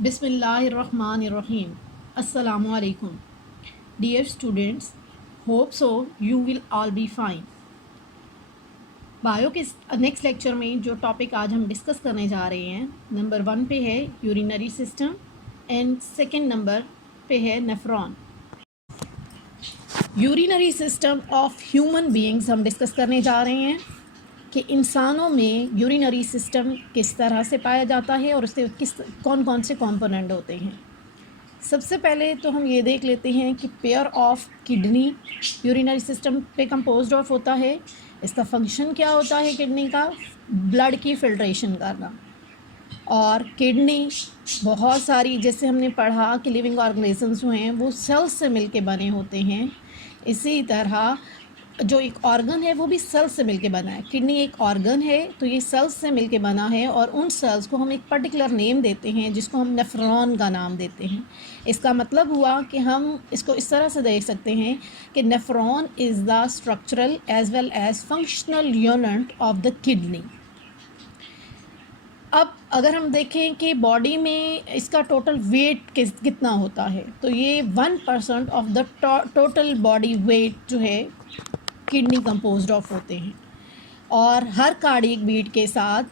Bismillahirrahmanirrahim. Assalamu alaikum. Dear students, hope so you will all be fine. Bio के next lecture में जो topic आज हम discuss करने जा रहे हैं, नंबर 1 पे है urinary system and second number पे है nephron. Urinary system of human beings हम डिस्कस करने जा रहे हैं कि इंसानों में यूरिनरी सिस्टम किस तरह से पाया जाता है और उसके कौन कौन से कंपोनेंट होते हैं। सबसे पहले तो हम ये देख लेते हैं कि pair of kidney urinary system पे कंपोज्ड ऑफ होता है। इसका फंक्शन क्या होता है किडनी का? ब्लड की फिल्ट्रेशन करना। और किडनी बहुत सारी, जैसे हमने पढ़ा कि लिविंग ऑर्गेनिजम्स जो हैं वो सेल्स से मिलके बने होते हैं, इसी तरह जो एक ऑर्गन है वो भी सेल्स से मिलके बना है। किडनी एक ऑर्गन है तो ये सेल्स से मिलके बना है और उन सेल्स को हम एक पर्टिकुलर नेम देते हैं जिसको हम नेफ्रॉन का नाम देते हैं। इसका मतलब हुआ कि हम इसको इस तरह से देख सकते हैं कि nephron is the structural as well as functional unit of the kidney. अब अगर हम देखें कि बॉडी में इसका टोटल वेट कितना होता है, तो ये 1% of the total body weight जो है किडनी कंपोज्ड ऑफ होते हैं। और हर कार्डियक बीट के साथ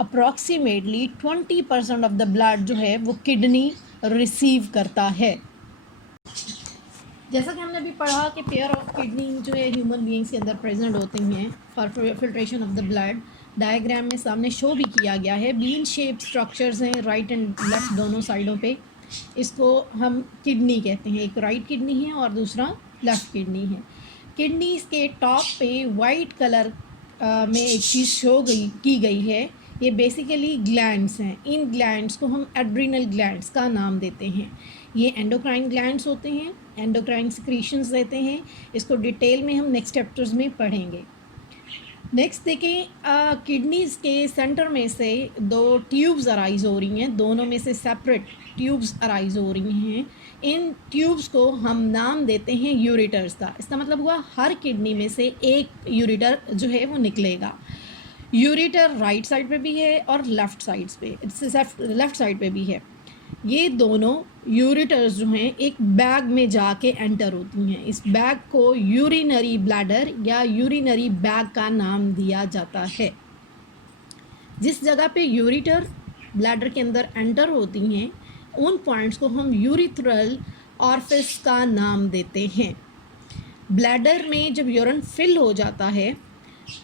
अप्रॉक्सीमेटली 20% ऑफ द ब्लड जो है वो किडनी रिसीव करता है। जैसा कि हमने अभी पढ़ा कि पेयर ऑफ किडनी जो है ह्यूमन बीइंग्स के अंदर प्रेजेंट होते हैं for filtration of the blood. Diagram में सामने शो भी किया गया है। बीन शेप स्ट्रक्चर्स हैं राइट एंड लेफ़्ट दोनों साइडों पे। इसको हम किडनी कहते हैं। एक राइट किडनी है और दूसरा लेफ़्ट किडनी है। किडनीज़ के टॉप पे वाइट कलर में एक चीज़ शो की गई है। ये बेसिकली ग्लैंड्स हैं। इन ग्लैंड्स को हम एड्रिनल ग्लैंड्स का नाम देते हैं। ये एंडोक्राइन ग्लैंड्स होते हैं, एंडोक्राइन सिक्रीशंस देते हैं। इसको डिटेल में हम नेक्स्ट चैप्टर्स में पढ़ेंगे। नेक्स्ट देखें, किडनीज़ के सेंटर में से 2 ट्यूब्स अराइज़ हो रही हैं। दोनों में से सेपरेट ट्यूब्स अराइज़ हो रही हैं। इन ट्यूब्स को हम नाम देते हैं यूरेटर्स का। इसका मतलब हुआ हर किडनी में से एक यूरेटर जो है वो निकलेगा। यूरेटर राइट साइड पे भी है और लेफ़्ट साइड पे भी है। ये दोनों यूरेटर्स जो हैं एक बैग में जाके एंटर होती हैं। इस बैग को यूरिनरी ब्लैडर या यूरिनरी बैग का नाम दिया जाता है। जिस जगह पे यूरेटर ब्लैडर के अंदर एंटर होती हैं उन पॉइंट्स को हम यूरिथ्रल ऑरिफिस का नाम देते हैं। ब्लैडर में जब यूरिन फिल हो जाता है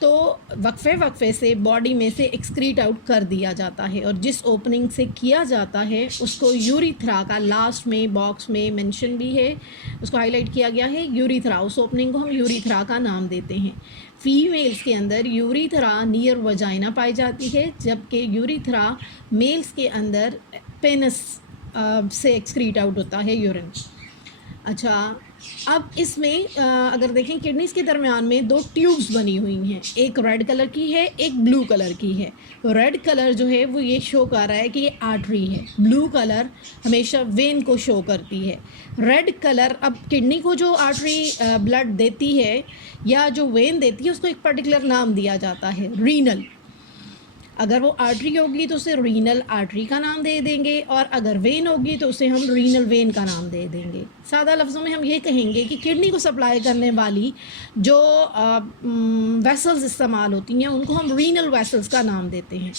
तो वक्फे से बॉडी में से एक्सक्रीट आउट कर दिया जाता है और जिस ओपनिंग से किया जाता है उसको यूरिथ्रा का, लास्ट में बॉक्स में मेंशन भी है, उसको हाईलाइट किया गया है यूरिथ्रा। उस ओपनिंग को हम यूरिथ्रा का नाम देते हैं। फीमेल्स के अंदर यूरिथ्रा नियर वजाइना पाई जाती है, जबकि यूरिथ्रा मेल्स के अंदर पेनिस से एक्सक्रीट आउट होता है यूरिन। अच्छा, अब इसमें अगर देखें किडनीज़ के दरमियान में 2 ट्यूब्स बनी हुई हैं। एक रेड कलर की है, एक ब्लू कलर की है। तो रेड कलर जो है वो ये शो कर रहा है कि ये आर्टरी है। ब्लू कलर हमेशा वेन को शो करती है। रेड कलर, अब किडनी को जो आर्टरी ब्लड देती है या जो वेन देती है उसको एक पर्टिकुलर नाम दिया जाता है, रीनल। अगर वो आर्टरी होगी तो उसे रीनल आर्टरी का नाम दे देंगे और अगर वेन होगी तो उसे हम रीनल वेन का नाम दे देंगे। सादा लफ्ज़ों में हम ये कहेंगे कि किडनी को सप्लाई करने वाली जो वेसल्स इस्तेमाल होती हैं उनको हम रीनल वेसल्स का नाम देते हैं।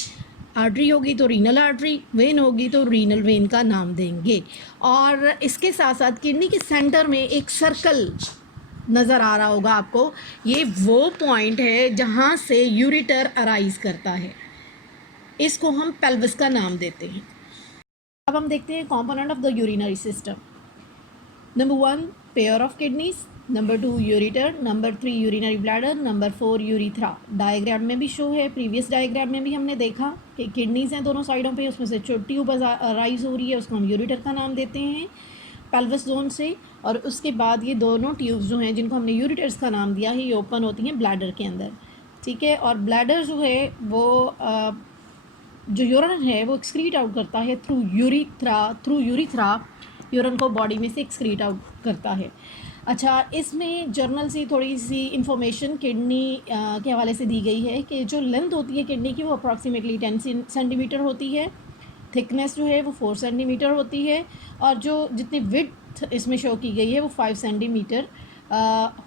आर्टरी होगी तो रीनल आर्टरी, वेन होगी तो रीनल वेन का नाम देंगे। और इसके साथ साथ किडनी के सेंटर में एक सर्कल नज़र आ रहा होगा आपको। ये वो पॉइंट है जहाँ से यूरेटर अराइज करता है। इसको हम पेल्विस का नाम देते हैं। अब हम देखते हैं component of the urinary system. Number 1 pair of kidneys, number 2 ureter, number 3 urinary bladder, number 4 urethra. Diagram में भी शो है, प्रीवियस डायग्राम में भी हमने देखा कि किडनीज हैं दोनों साइडों पे, उसमें से ट्यूब राइज हो रही है, उसको हम यूरेटर का नाम देते हैं पेल्विस जोन से। और उसके बाद ये दोनों ट्यूब्स जो हैं जिनको हमने यूरेटर्स का नाम दिया है ये ओपन होती हैं ब्लैडर के अंदर, ठीक है। और ब्लैडर जो है वो जो यूरिन है वो एक्सक्रीट आउट करता है थ्रू यूरिथ्रा यूरिन को बॉडी में से एक्सक्रीट आउट करता है। अच्छा, इसमें जर्नल से थोड़ी सी इन्फॉर्मेशन किडनी के हवाले से दी गई है कि जो लेंथ होती है किडनी की वो अप्रॉक्सीमेटली 10 सेंटीमीटर होती है। थिकनेस जो है वो 4 सेंटीमीटर होती है, और जो जितनी विड्थ इसमें शो की गई है वो 5 सेंटीमीटर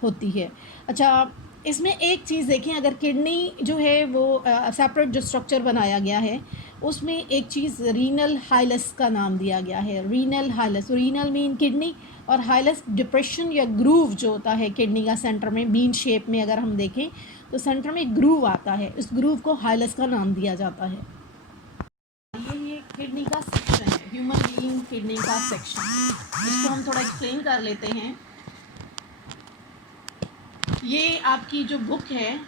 होती है। अच्छा, इसमें एक चीज़ देखें, अगर किडनी जो है वो सेपरेट जो स्ट्रक्चर बनाया गया है उसमें एक चीज़ रीनल हाइलस का नाम दिया गया है। रीनल हाइलस, रीनल मीन किडनी, और हाइलस डिप्रेशन या ग्रूव जो होता है किडनी का सेंटर में बीन शेप में अगर हम देखें तो सेंटर में ग्रूव आता है, इस ग्रूव को हाइलस का नाम दिया जाता है। ये किडनी का सेक्शन है, ह्यूमन बीइंग किडनी का सेक्शन। इसको हम थोड़ा एक्सप्लेन कर लेते हैं। ये आपकी जो बुक है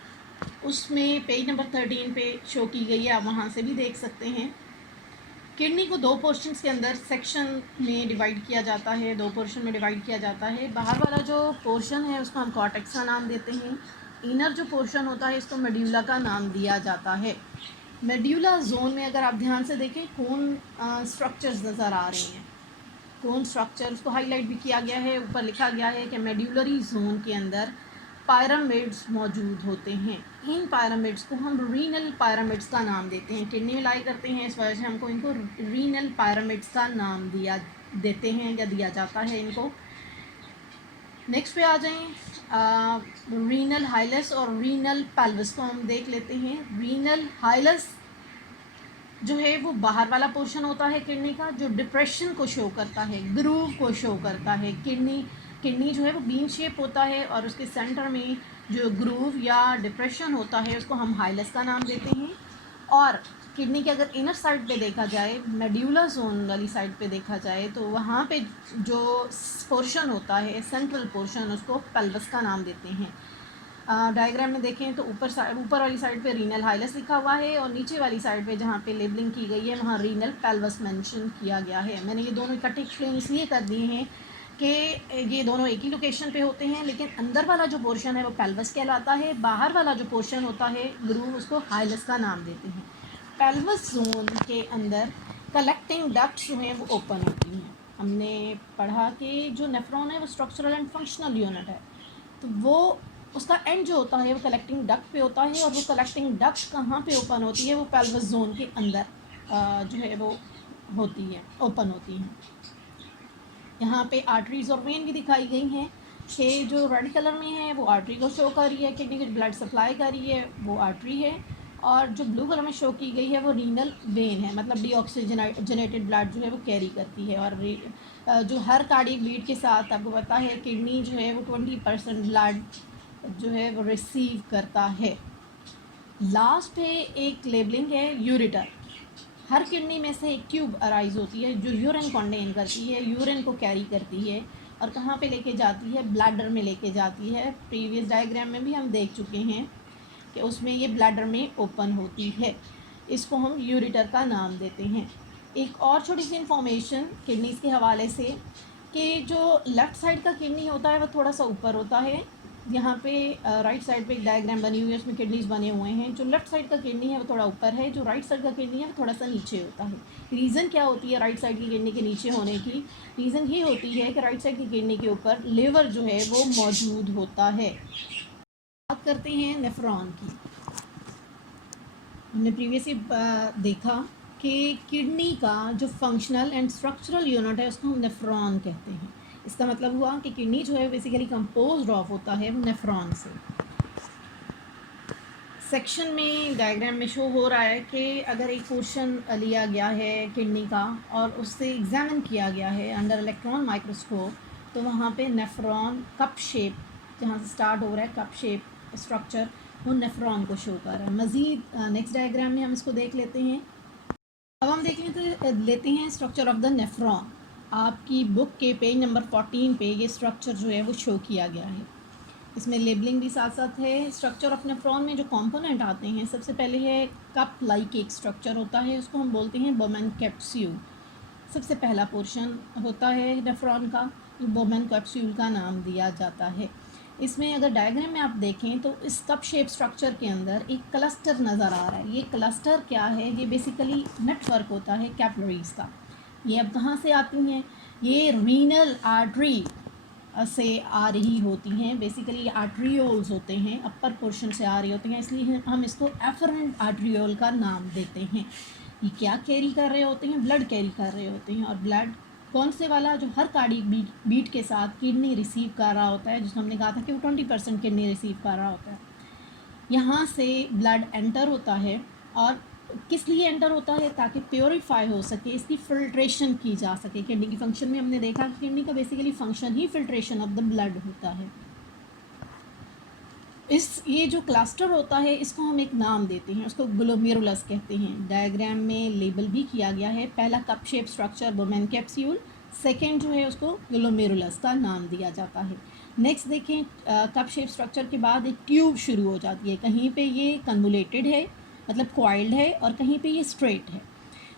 उसमें पेज नंबर 13 पे शो की गई है, आप वहाँ से भी देख सकते हैं। किडनी को 2 पोर्शंस के अंदर सेक्शन में डिवाइड किया जाता है, 2 पोर्शन में डिवाइड किया जाता है। बाहर वाला जो पोर्शन है उसको हम कॉर्टेक्स का नाम देते हैं। इनर जो पोर्शन होता है इसको मेड्यूला का नाम दिया जाता है। मेड्यूला जोन में अगर आप ध्यान से देखें कौन स्ट्रक्चर्स नज़र आ रहे हैं, कौन स्ट्रक्चर उसको हाईलाइट भी किया गया है, ऊपर लिखा गया है कि मेड्यूलरी जोन के अंदर पायरामिड्स मौजूद होते हैं। इन पायरामिड्स को हम रीनल पायरामिड्स का नाम देते हैं। किडनी में लाई करते हैं, इस वजह से हमको इनको रीनल पायरामिड्स का नाम देते हैं या दिया जाता है इनको। नेक्स्ट पे आ जाएं, रीनल हाइलस और रीनल पेल्विस को हम देख लेते हैं। रीनल हाइलस जो है वो बाहर वाला पोर्शन होता है किडनी का, जो डिप्रेशन को शो करता है, ग्रूव को शो करता है। किडनी जो है वो बीन शेप होता है और उसके सेंटर में जो ग्रूव या डिप्रेशन होता है उसको हम हाइलस का नाम देते हैं। और किडनी के अगर इनर साइड पे देखा जाए, मेड्यूलर जोन वाली साइड पे देखा जाए, तो वहाँ पे जो पोर्शन होता है सेंट्रल पोर्शन उसको पेल्विस का नाम देते हैं। डायग्राम में देखें तो ऊपर वाली साइड पे रीनल हाइलस लिखा हुआ है और नीचे वाली साइड पे जहाँ पे लेबलिंग की गई है वहाँ रीनल पेल्विस मेंशन किया गया है। मैंने ये दोनों इकट्ठे एक्सप्लेन इसलिए कर दिए हैं कि ये दोनों एक ही लोकेशन पे होते हैं, लेकिन अंदर वाला जो पोर्शन है वो पेल्विस कहलाता है, बाहर वाला जो पोर्शन होता है ग्रूव उसको हाइलस का नाम देते हैं। पेल्विस जोन के अंदर कलेक्टिंग डक्ट्स जो हैं वो ओपन होती हैं। हमने पढ़ा कि जो नेफ्रॉन है वो स्ट्रक्चरल एंड फंक्शनल यूनिट है, तो वो उसका एंड जो होता है वो कलेक्टिंग डक्ट पे होता है, और वो कलेक्टिंग डक्ट कहाँ पे ओपन होती है, वो पेल्विस जोन के अंदर जो है वो होती है, ओपन होती हैं। यहाँ पे आर्टरीज और वेन भी दिखाई गई हैं कि जो रेड कलर में है वो आर्टरी को शो कर रही है, किडनी को ब्लड सप्लाई कर रही है वो आर्टरी है, और जो ब्लू कलर में शो की गई है वो रीनल वेन है, मतलब डीऑक्सीजनेटेड ब्लड जो है वो कैरी करती है। और जो हर कार्डियक बीट के साथ आपको पता है किडनी जो है वो 20% ब्लड जो है वो रिसीव करता है। लास्ट पे एक लेबलिंग है यूरेटर। हर किडनी में से एक ट्यूब अराइज होती है जो यूरिन कंटेन करती है, यूरिन को कैरी करती है और कहाँ पे लेके जाती है, ब्लैडर में लेके जाती है। प्रीवियस डायग्राम में भी हम देख चुके हैं कि उसमें ये ब्लैडर में ओपन होती है, इसको हम यूरेटर का नाम देते हैं। एक और छोटी सी इन्फॉर्मेशन किडनीज़ के हवाले से कि जो लेफ़्ट साइड का किडनी होता है वो थोड़ा सा ऊपर होता है। यहाँ पे राइट साइड पे एक डायग्राम बनी हुई है, उसमें किडनीज बने हुए हैं। जो लेफ्ट साइड का किडनी है वो थोड़ा ऊपर है, जो राइट साइड का किडनी है वो थोड़ा सा नीचे होता है। रीज़न क्या होती है राइट साइड की किडनी के नीचे होने की? रीज़न ये होती है कि राइट साइड की किडनी के ऊपर लिवर जो है वो मौजूद होता है। बात करते हैं नेफ्रॉन की। हमने प्रीवियसली देखा कि किडनी का जो फंक्शनल एंड स्ट्रक्चरल यूनिट है उसको हम नेफ्रॉन कहते हैं। इसका मतलब हुआ कि किडनी जो है बेसिकली कंपोज्ड ऑफ होता है नेफ्रॉन से। सेक्शन में डायग्राम में शो हो रहा है कि अगर एक पोर्शन लिया गया है किडनी का और उससे एग्जामिन किया गया है अंडर इलेक्ट्रॉन माइक्रोस्कोप, तो वहाँ पे नेफ्रॉन कप शेप जहाँ से स्टार्ट हो रहा है कप शेप स्ट्रक्चर वो नेफ्रॉन को शो कर रहा है। मज़ीद नेक्स्ट डायग्राम में हम इसको देख लेते हैं। अब हम देख लेते हैं स्ट्रक्चर ऑफ द नेफ्रॉन। आपकी बुक के पेज नंबर 14 पे ये स्ट्रक्चर जो है वो शो किया गया है। इसमें लेबलिंग भी साथ साथ है। स्ट्रक्चर ऑफ नेफ्रॉन में जो कंपोनेंट आते हैं, सबसे पहले है कप लाइक एक स्ट्रक्चर होता है, उसको हम बोलते हैं बोमेन कैप्सूल। सबसे पहला पोर्शन होता है नेफ्रॉन का, बोमेन कैप्सूल का नाम दिया जाता है। इसमें अगर डायग्राम में आप देखें तो इस कप शेप स्ट्रक्चर के अंदर एक क्लस्टर नज़र आ रहा है। ये क्लस्टर क्या है? ये बेसिकली नेटवर्क होता है कैपिलरीज का। ये अब कहाँ से आती हैं? ये रीनल आर्टरी से आ रही होती हैं। बेसिकली आर्ट्रियोल्स होते हैं, अपर पोर्शन से आ रही होती हैं, इसलिए हम इसको एफरेंट आर्ट्रियोल का नाम देते हैं। ये क्या कैरी कर रहे होते हैं? ब्लड कैरी कर रहे होते हैं। और ब्लड कौन से वाला? जो हर कार्डियक बीट के साथ किडनी रिसीव कर रहा होता है, जिसमें हमने कहा था कि वो 20% किडनी रिसीव कर रहा होता है। यहाँ से ब्लड एंटर होता है, और किस लिए एंटर होता है? ताकि प्योरीफाई हो सके, इसकी फिल्ट्रेशन की जा सके। किडनी की फंक्शन में हमने देखा कि किडनी का basically function he filtration of the blood होता है। ये जो क्लस्टर होता है, इसको हम एक नाम देते हैं, उसको ग्लोमेरुलस कहते हैं। डायग्राम में लेबल भी किया गया है। पहला cup shape structure women capsule, second जो है उसको ग्लोमेरुलस का नाम दिया जाता है। नेक्स्ट देखें, कप शेप स्ट्रक्चर के बाद एक ट्यूब शुरू हो जाती है। कहीं पे ये कन्वोलेटेड है, मतलब कॉइल्ड है, और कहीं पे ये स्ट्रेट है।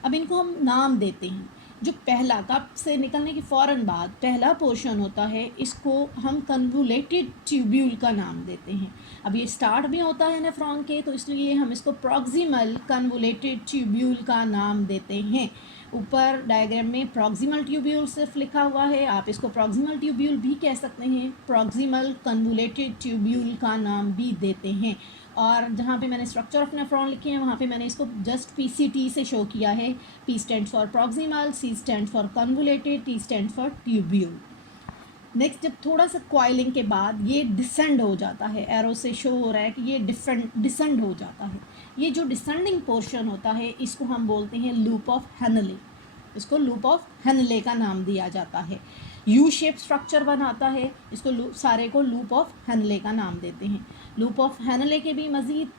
अब इनको हम नाम देते हैं। जो पहला कप से निकलने के फ़ौरन बाद पहला पोर्शन होता है, इसको हम कन्वोलेटेड ट्यूब्यूल का नाम देते हैं। अब ये स्टार्ट भी होता है नेफ्रॉन के, तो इसलिए हम इसको प्रॉक्सिमल कन्वोलेटेड ट्यूब्यूल का नाम देते हैं। ऊपर डायग्राम में प्रॉक्सिमल ट्यूब्यूल सिर्फ लिखा हुआ है, आप इसको प्रॉक्सिमल ट्यूब्यूल भी कह सकते हैं, प्रॉक्सिमल कन्वोलेटेड ट्यूब्यूल का नाम भी देते हैं। और जहाँ पे मैंने स्ट्रक्चर ऑफ नेफ्रॉन लिखे हैं, वहाँ पे मैंने इसको जस्ट PCT से शो किया है। P stand for proximal, C stand for convoluted, T stand for tubule. Next, जब थोड़ा सा कॉइलिंग के बाद ये डिसेंड हो जाता है, एरो से शो हो रहा है कि ये डिसेंड हो जाता है। ये जो डिसेंडिंग पोर्शन होता है, इसको हम बोलते हैं लूप ऑफ हेनले। इसको लूप ऑफ हेनले का नाम दिया जाता है। यू शेप स्ट्रक्चर बनाता है, इसको सारे को लूप ऑफ हेनले का नाम देते हैं। लूप ऑफ हेनले के भी मज़ीद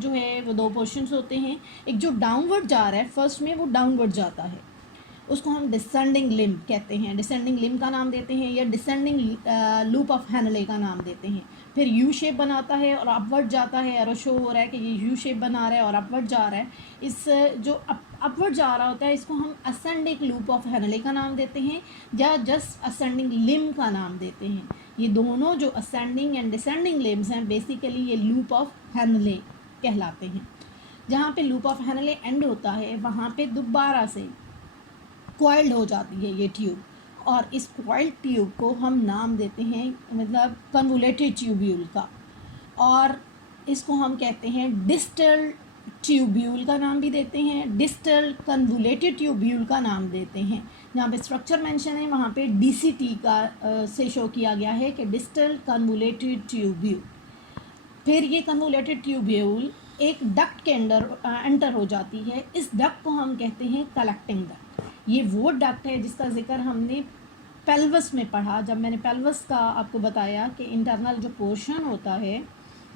जो है वो दो पोर्शंस होते हैं। एक जो डाउनवर्ड जा रहा है, फर्स्ट में वो डाउनवर्ड जाता है, उसको हम डिसेंडिंग लिम्ब कहते हैं। डिसेंडिंग लिम्ब का नाम देते हैं, या डिसेंडिंग लूप ऑफ हेनले का नाम देते हैं। फिर यू शेप बनाता है और अपवर्ड जाता है। एरो शो हो रहा है कि ये यू शेप बना रहा है और अपवर्ड जा रहा है। इस जो अपवर्ड जा रहा होता है, इसको हम असेंडिंग लूप ऑफ हेनले का नाम देते हैं, या जस्ट असेंडिंग लिम्ब का नाम देते हैं। ये दोनों जो असेंडिंग एंड डिसेंडिंग लिम्ब्स हैं, बेसिकली ये लूप ऑफ हेनले कहलाते हैं। जहाँ पे लूप ऑफ हेनले एंड होता है, वहाँ पे दोबारा से कॉइल्ड हो जाती है ये ट्यूब, और इस कॉइल्ड ट्यूब को हम नाम देते हैं, मतलब कन्वोलेटेड ट्यूब्यूल का। और इसको हम कहते हैं डिस्टल ट्यूब्यूल का नाम भी देते हैं, डिस्टल कन्वोलेटेड ट्यूब्यूल का नाम देते हैं। जहाँ पे स्ट्रक्चर मेंशन है, वहाँ पे DCT का से शो किया गया है कि डिस्टल कन्वोलेटेड ट्यूब्यूल। फिर ये कन्वोलेटेड ट्यूब्यूल एक डक्ट के अंदर एंटर हो जाती है। इस डक्ट को हम कहते हैं कलेक्टिंग डक्ट। ये वो डक्ट है जिसका जिक्र हमने पेल्वस में पढ़ा, जब मैंने पेल्वस का आपको बताया कि इंटरनल जो पोर्शन होता है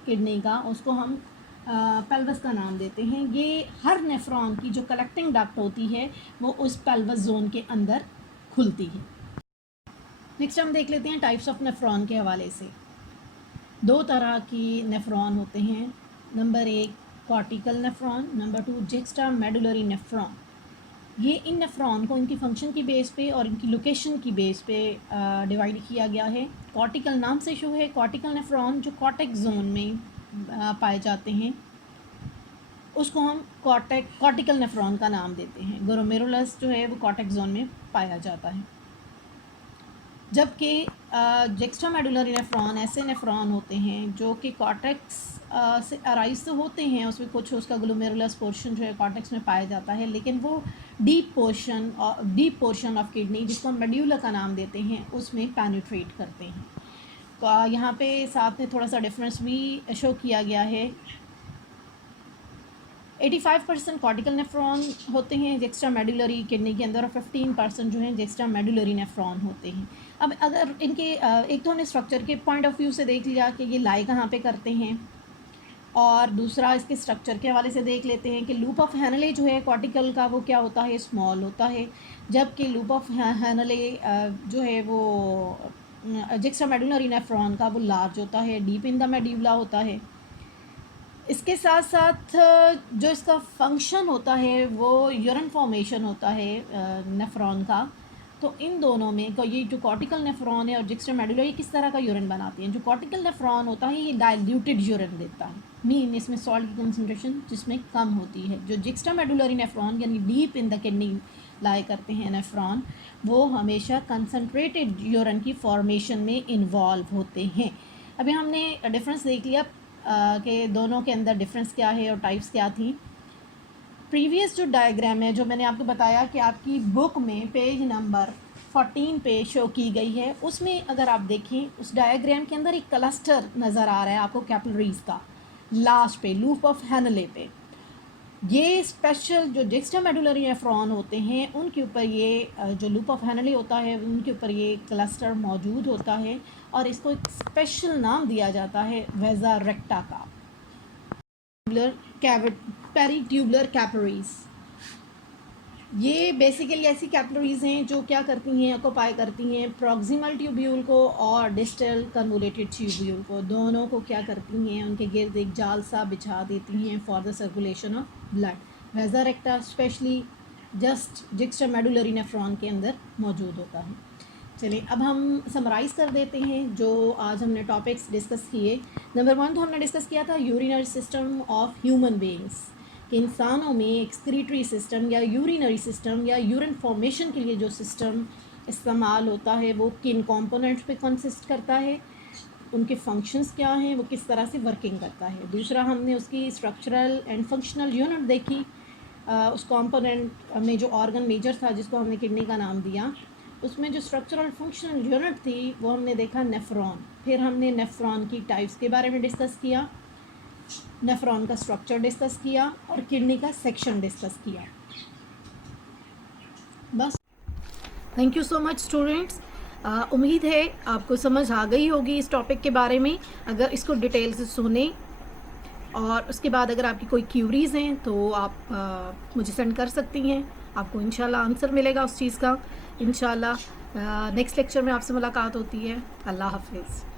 किडनी का, उसको हम पेल्वस का नाम देते हैं। ये हर नेफ्रॉन की जो कलेक्टिंग डक्ट होती है, वो उस पेल्वस जोन के अंदर खुलती है। नेक्स्ट हम देख लेते हैं टाइप्स ऑफ नेफ्रॉन के हवाले से। दो तरह की नेफ्रॉन होते हैं। Number 1 cortical nephron, number 2 जुक्स्टा medullary nephron. ये इन नेफ्रॉन को इनकी फंक्शन की बेस पे और इनकी लोकेशन की बेस पे डिवाइड किया गया है। कॉर्टिकल नाम से शो है। कॉर्टिकल नेफ्रॉन जो कॉर्टेक्स जोन में पाए जाते हैं, उसको हम कॉर्टिकल नेफ्रॉन का नाम देते हैं। ग्लोमेरुलस जो है वो कॉर्टेक्स जोन में पाया जाता है। जबकि जुक्स्टामेडुलरी नेफ्रॉन ऐसे नेफ्रॉन होते हैं जो कि कॉर्टेक्स से अराइज तो होते हैं, उसमें कुछ उसका ग्लोमेरुलस पोर्शन जो है कॉर्टेक्स में पाया जाता है, लेकिन वो डीप पोर्शन ऑफ किडनी, जिसको हम मेड्यूला का नाम देते हैं, उसमें पेनिट्रेट करते हैं। तो यहाँ पे साथ में थोड़ा सा डिफरेंस भी शो किया गया है। 85% कॉर्टिकल नेफ्रॉन होते हैं जुक्स्टामेडुलरी किडनी के अंदर, और 15% जो हैं जुक्स्टामेडुलरी नेफ्रॉन होते हैं। अब अगर इनके एक तो हमने स्ट्रक्चर के पॉइंट ऑफ व्यू से देख लिया कि ये लाई कहाँ पे करते हैं, और दूसरा इसके स्ट्रक्चर के हवाले से देख लेते हैं कि लूप ऑफ हेनले जो है कॉर्टिकल का, वो क्या होता है, स्मॉल होता है, जबकि लूप ऑफ हेनले जो है वो जुक्स्टामेडुलरी नेफ्रॉन का वो लार्ज होता है, डीप इन द मेड्यूला होता है। इसके साथ साथ जो इसका फंक्शन होता है वो यूरिन फॉर्मेशन होता है नेफ्रॉन का। तो इन दोनों में तो ये जो कॉर्टिकल नेफ्रॉन है और जुक्स्टामेडुलरी किस तरह का यूरिन बनाती हैं। जो कॉर्टिकल नेफ्रॉन होता है ये डाइल्यूटेड यूरिन देता है, मीन इसमें सॉल्ट की कंसनट्रेशन जिसमें कम होती है। जो जुक्स्टामेडुलरी नेफ्रॉन यानी डीप इन द किडनी लाई करते हैं नेफ्रॉन, वो हमेशा कंसनट्रेटेड यूरिन की फॉर्मेशन में इन्वॉल्व होते हैं। अभी हमने डिफरेंस देख लिया कि दोनों के अंदर डिफरेंस क्या है और टाइप्स क्या थी। प्रीवियस जो डायग्राम है जो मैंने आपको बताया कि आपकी बुक में पेज नंबर 14 पे शो की गई है, उसमें अगर आप देखें उस डायग्राम के अंदर एक क्लस्टर नज़र आ रहा है आपको कैपिलरीज का, लास्ट पे लूप ऑफ हेनले पे। ये स्पेशल जो जुक्स्टामेडुलरी नेफ्रॉन होते हैं उनके ऊपर ये जो लूप ऑफ हेनले होता है उनके ऊपर ये क्लस्टर मौजूद होता है और इसको एक स्पेशल नाम दिया जाता है वेजा रेक्टा का, पेरीट्यूबुलर कैपिलरीज। ये बेसिकली ऐसी कैपिलरीज हैं जो क्या करती हैं, ऑक्यूपाई करती हैं प्रॉक्सिमल ट्यूब्यूल को और डिस्टल कन्वोलेटेड ट्यूब्यूल को, दोनों को क्या करती हैं, उनके गिर्द एक जाल सा बिछा देती हैं for the circulation of blood. Vasa recta specially just juxtamedullary nephron के अंदर मौजूद होता है। चलिए अब हम समराइज़ कर देते हैं जो आज हमने टॉपिक्स डिस्कस किए। नंबर 1 तो हमने डिस्कस किया था urinary system of human beings, कि इंसानों में एक्सक्रीटरी सिस्टम या यूरिनरी सिस्टम या यूरिन फॉर्मेशन के लिए जो सिस्टम इस्तेमाल होता है वो किन कंपोनेंट्स पे कंसिस्ट करता है, उनके फंक्शंस क्या हैं, वो किस तरह से वर्किंग करता है। दूसरा हमने उसकी स्ट्रक्चरल एंड फंक्शनल यूनिट देखी, उस कंपोनेंट में जो ऑर्गन मेजर था जिसको हमने किडनी का नाम दिया, उसमें जो स्ट्रक्चरल फंक्शनल यूनिट थी वो हमने देखा नेफ्रॉन। फिर हमने नेफ्रॉन की टाइप्स के बारे में डिस्कस किया, नेफ्रॉन का स्ट्रक्चर डिस्कस किया और किडनी का सेक्शन डिस्कस किया। बस, thank you so much students. उम्मीद है आपको समझ आ गई होगी इस टॉपिक के बारे में। अगर इसको डिटेल से सुने और उसके बाद अगर आपकी कोई क्यूरीज़ हैं तो आप मुझे सेंड कर सकती हैं, आपको इंशाल्लाह आंसर मिलेगा उस चीज़ का। इंशाल्लाह नेक्स्ट लेक्चर में आपसे मुलाकात होती है। अल्लाह हाफिज़।